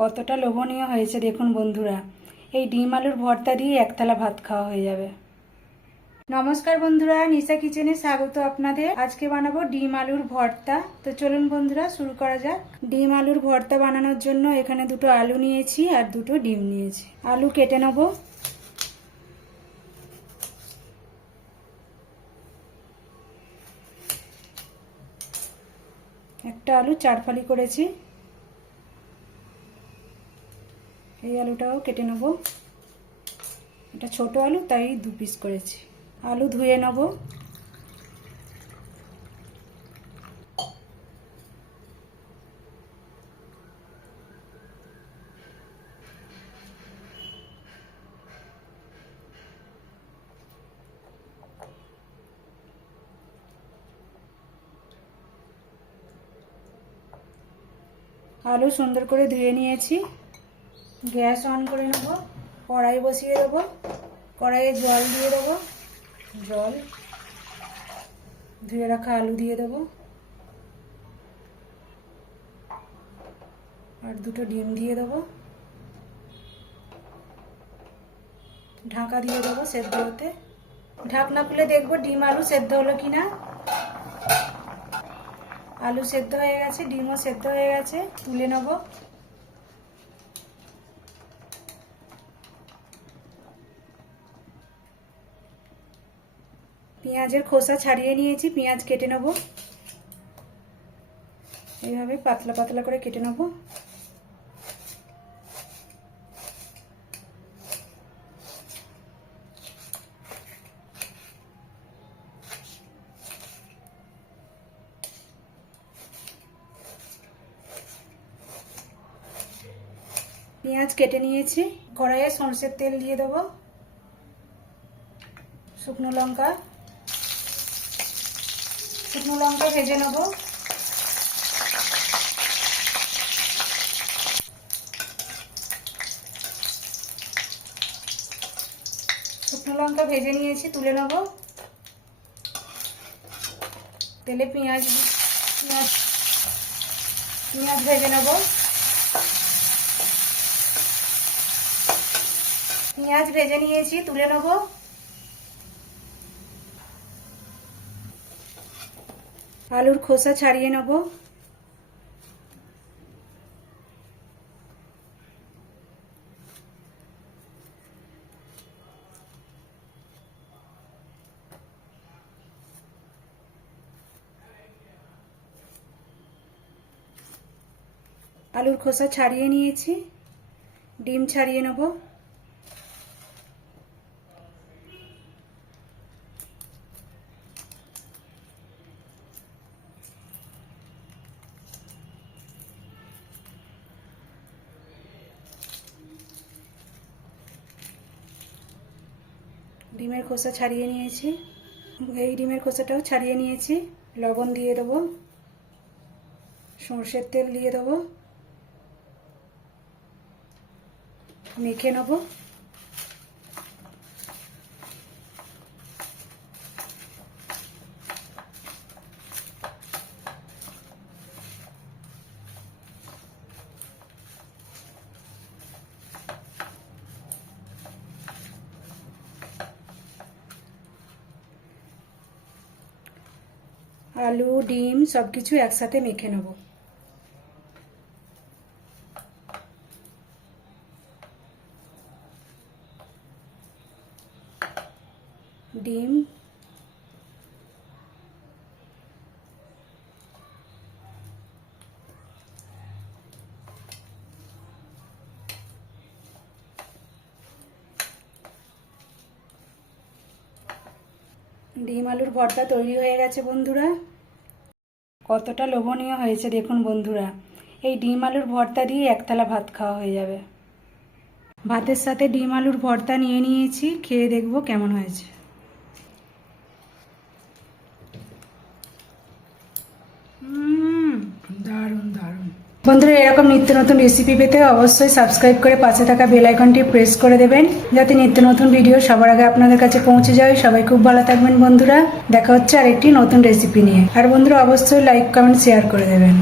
কতটা লোভনীয় হয়েছে দেখুন বন্ধুরা। এই ডিম আলুর ভর্তা দিয়ে একতলা ভাত খাওয়া হয়ে যাবে। নমস্কার বন্ধুরা, নিশা কিচেনে স্বাগত আপনাদের। আজকে বানাবো ডিম আলুর ভর্তা। তো চলুন বন্ধুরা শুরু করা যাক। ডিম আলুর ভর্তা বানানোর জন্য এখানে দুটো আলু নিয়েছি আর দুটো ডিম নিয়েছি। আলু কেটে নেব। একটা আলু 4 ফালি করেছি। এই আলুটাও কেটে নেব। এটা ছোট আলু তাই 2 পিস করেছি। আলু ধুয়ে নেব। আলু সুন্দর করে ধুয়ে নিয়েছি। গ্যাস অন করে নেব। কড়াই বসিয়ে দেবো। কড়াইয়ে জল দিয়ে দেবো। জল, ধুয়ে রাখা আলু দিয়ে দেবো আর দুটো ডিম দিয়ে দেবো। ঢাকা দিয়ে দেবো সেদ্ধ হতে। ঢাকনা খুলে দেখবো ডিম আলু সেদ্ধ হলো কিনা। আলু সেদ্ধ হয়ে গেছে, ডিমও সেদ্ধ হয়ে গেছে। তুলে নেব। পেঁয়াজের খোসা ছাড়িয়ে নিয়েছি। পেঁয়াজ কেটে নেব। এইভাবে পাতলা পাতলা করে কেটে নেব। পেঁয়াজ কেটে নিয়েছি। কড়াইয়ে সরষের তেল দিয়ে দেবো। শুকনো লঙ্কা ভেজে নেব। শুকনো লঙ্কা ভেজে নিয়েছি, তুলে নেব। তেলে পেঁয়াজ ভেজে নেব। পেঁয়াজ ভেজে নিয়েছি, তুলে নেব। আলুর খোসা ছাড়িয়ে নেব। আলুর খোসা ছাড়িয়ে নিয়েছি। ডিম ছাড়িয়ে নেব। ডিমের খোসা ছাড়িয়ে নিয়েছি। এই ডিমের খোসাটাও ছাড়িয়ে নিয়েছি। লবণ দিয়ে দেবো। সরষের তেল দিয়ে দেবো। মেখে নেব। আলু ডিম সবকিছু একসাথে মেখে নেব। ডিম আলুর ভর্তা তৈরি হয়ে গেছে বন্ধুরা। কতটা লোভনীয় হয়েছে দেখুন বন্ধুরা। এই ডিম আলুর ভর্তা দিয়ে একতলা ভাত খাওয়া হয়ে যাবে। ভাতের সাথে ডিম আলুর ভর্তা নিয়ে নিয়েছি, খেয়ে দেখবো কেমন হয়েছে। দারুণ দারুণ। বন্ধুরা, এরকম নিত্য নতুন রেসিপি পেতে অবশ্যই সাবস্ক্রাইব করে পাশে থাকা বেল আইকনটি প্রেস করে দেবেন, যাতে নিত্য নতুন ভিডিও সবার আগে আপনাদের কাছে পৌঁছে যায়। সবাই খুব ভালো থাকবেন বন্ধুরা। দেখা হচ্ছে আরেকটি নতুন রেসিপি নিয়ে। আর বন্ধুরা অবশ্যই লাইক কমেন্ট শেয়ার করে দেবেন।